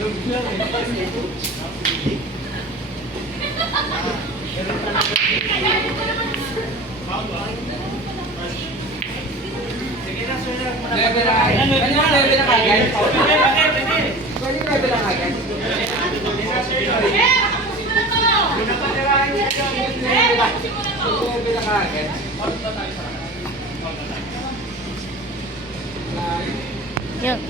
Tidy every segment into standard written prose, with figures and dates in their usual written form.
Level na kagad. Level na kagad. Pwede level na kagad. Level na kagad. Yan.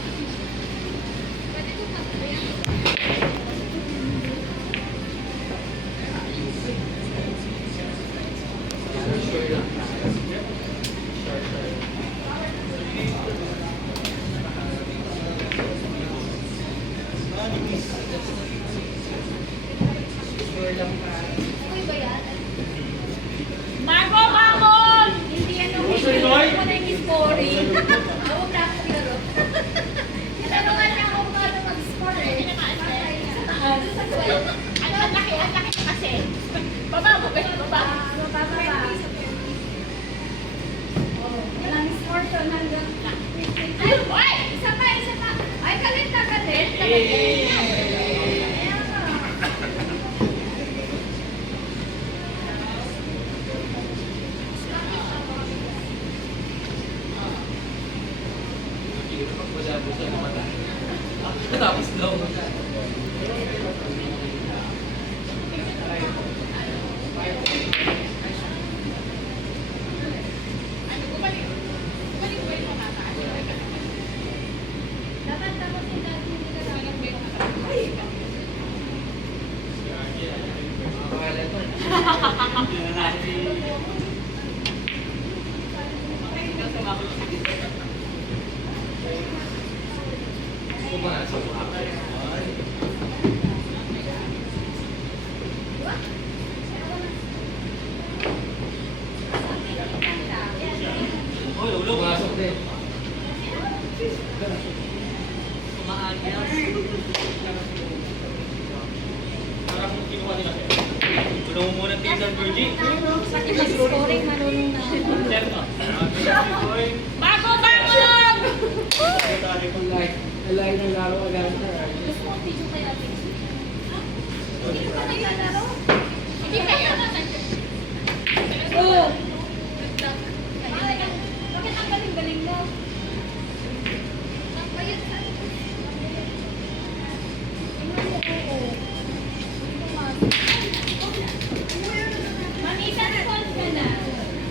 Marco, bangon! Hindi yan ang scoring. Ako practice pero. Tanungan niya ako kung ano mag-score eh. Ano, ang laki kasi. Baba mo, baba. Walang score to hanggang. Ay, boy! Isa pa. Ay, kalit. Tapos daw. Dapat tapos yung dati hindi ka lang Pumasok din. Tulong mo muna Tisan Virgie. Pati mag-scoring, marunong na. Bago! Nalay ng laro agad na. Gusto ko video kaya hindi ka naglalaro? Hindi kaya. Oo. Bakit ang galing-galing mo? Manisa, calls ka na.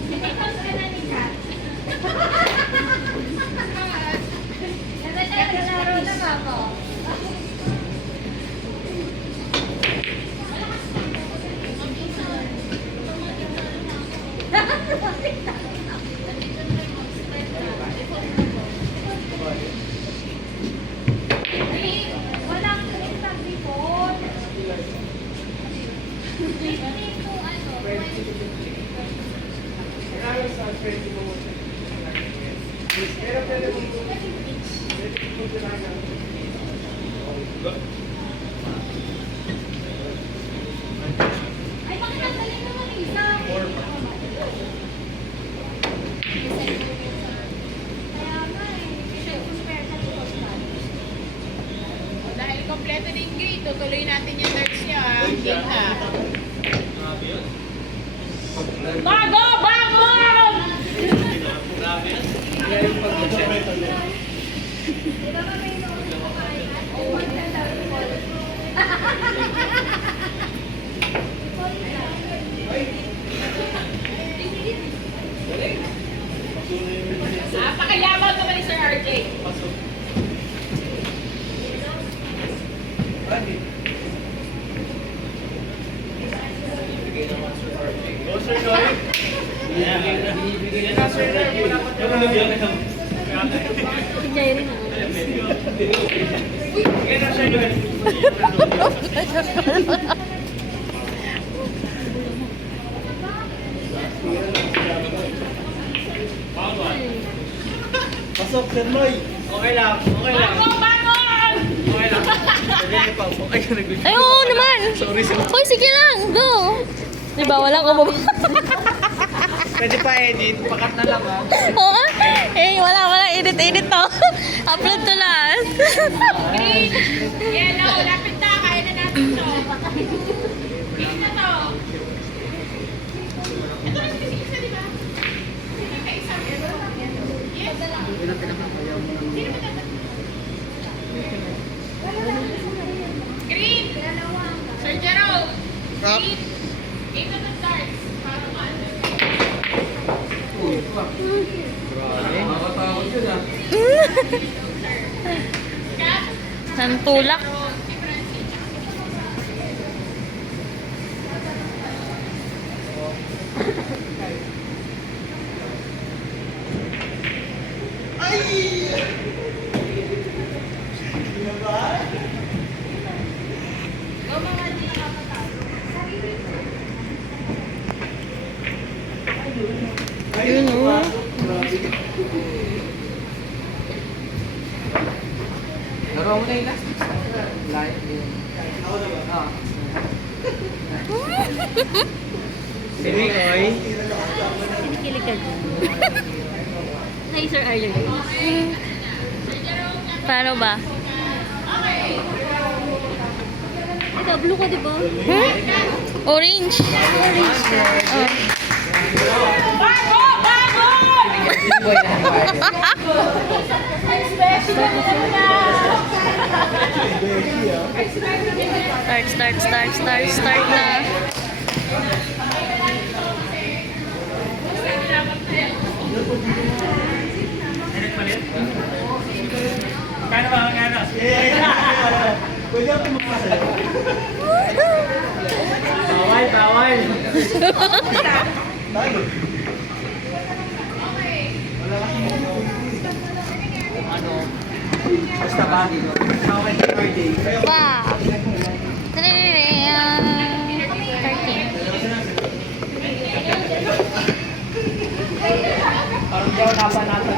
May calls ka na ni Kat. Naglalaro na ba ako? Ay, walang tag before. Dito, ano, ay, bakit ang galing naman isa? Kaya nga eh, compare sa Dahil kompleto na yung grade, tutuloy natin yung thirds niya. Game na. Bago! Bangon! Di ba may noon na kumain? Oh, Napakayaman naman ni Sir RJ. Go, Sir Joy. Yan na, Sir Joy. Nahulog yan. Jerry na. Yan na, Sir Joy. Pasok, Sir Noy. Okay lang. bangon! Okay lang. Sige, pa. Ay, nag-video. Ay, oo naman. Sorry, sorry. Hoy, sige lang. Go. Diba, walang umaba. Pwede pa edit. Pakat na lang, ha? Oo. Eh, wala. Edit to. Upload to last. Green. Yellow. Lapit na. Kaya na natin to. Green na to. Ito rin kasi isa, di ba? Sino yung kaisa? Yes. Sino ba dapat? Green. Sir Jerome. Green. Game na the starts. Para maano. Nakakatakot yun ah. Kat. Nantulak. Si Francis. Yun o. Laro mo na yung last. Live yun. Ah. Sige, Koy. Kinikilig ka dyan. Hi, Sir Aryan. Paano ba? Ikaw, blue ka, di ba? Orange. Oh. Boy na yung card. Start na. Kano ba ang ano? Pwede ako tumapasa. Bawal, bawal. Tayo. Ano? Basta ba? Bawal na birthday. Wow. 13. Parang daw napan natin.